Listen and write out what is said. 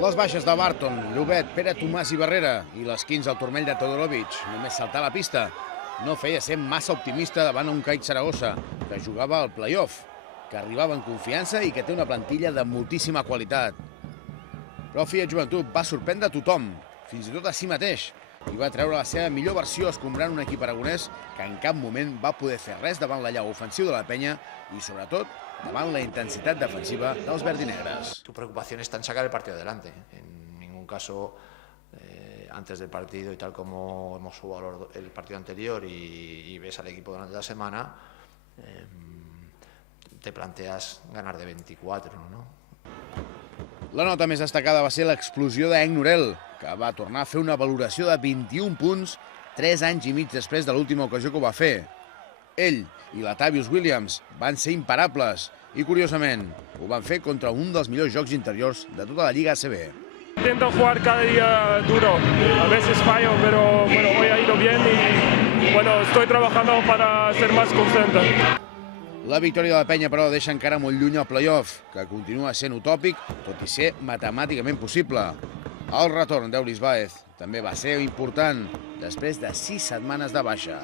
Les baixes de Barton, Llobet, Pere Tomàs i Barrera i les 15 al turmell de Todorovic. Només saltar a la pista no feia ser massa optimista davant un CAI Saragossa, que jugava al play-off, que arribava en confiança i que té una plantilla de moltíssima qualitat. Però el Fiat Joventut va sorprendre a tothom, fins i tot a si mateix, i va treure la seva millor versió escombrant un equip aragonès que en cap moment va poder fer res davant la llau ofensiu de la penya i, sobretot, davant la intensitat defensiva dels verdinegres. Tu preocupación está en sacar el partido adelante. En ningún caso, antes del partido y tal como hemos jugado el partido anterior y ves al equipo durante la semana, te planteas ganar de 24, ¿no? La nota més destacada va ser l'explosió d'Enc Norel, que va tornar a fer una valoració de 21 punts 3 anys i mig després de l'última ocasió que ho va fer. Ell i Latavius Williams van ser imparables i, curiosament, ho van fer contra un dels millors jocs interiors de tota la Lliga ACB. Intento jugar cada día duro, a veces fallo, pero bueno, hoy ha ido bien y bueno, estoy trabajando para ser más constante. La victòria de la penya, però, deixa encara molt lluny el play-off, que continua sent utòpic, tot i ser matemàticament possible. El retorn d'Eulis Báez també va ser important, després de 6 setmanes de baixa.